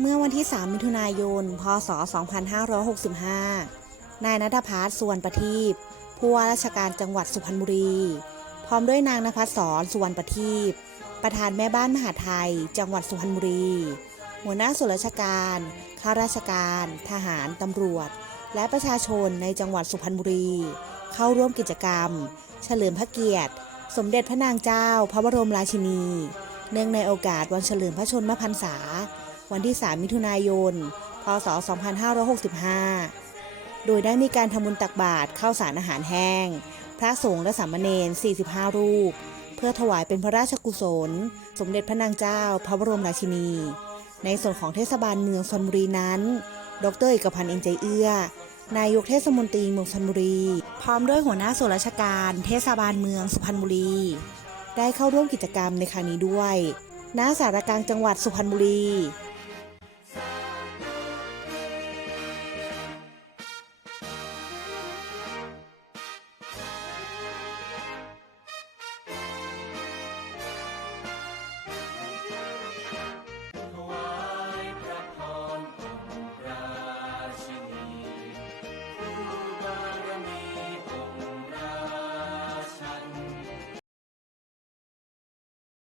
เมื่อวันที่ 3 มิถุนายน พศ 2565 นายนัทพัฒน์สวรรณประทีปผู้ว่าราชการจังหวัดสุพรรณบุรี พร้อมด้วยนางนภัสสรสวรรณประทีปประธานแม่บ้านมหาไทย จังหวัดสุพรรณบุรี หัวหน้าส่วนราชการ ข้าราชการ ทหาร ตำรวจ และประชาชนในจังหวัดสุพรรณบุรี เข้าร่วมกิจกรรม เฉลิมพระเกียรติ สมเด็จพระนางเจ้า พระบรมราชินี เนื่องในโอกาสวันเฉลิมพระชนมพรรษา วันที่ 3 มิถุนายน พศ 2565 โดยได้มีการทำบุญตักบาตรข้าวสารอาหารแห้ง พระสงฆ์และสามเณร 45 รูป เพื่อถวายเป็นพระราชกุศล สมเด็จพระนางเจ้า พระบรมราชินี ในส่วนของเทศบาลเมืองชนบุรีนั้น ดรเอกพันธ์เอ็นใจเอื้อนายกเทศมนตรีเมืองชนบุรี พร้อมด้วยหัวหน้าส่วนราชการ เทศบาลเมืองสุพรรณบุรี ได้เข้าร่วมกิจกรรมในครั้งนี้ด้วยณสารกลางจังหวัดสุพรรณบุรี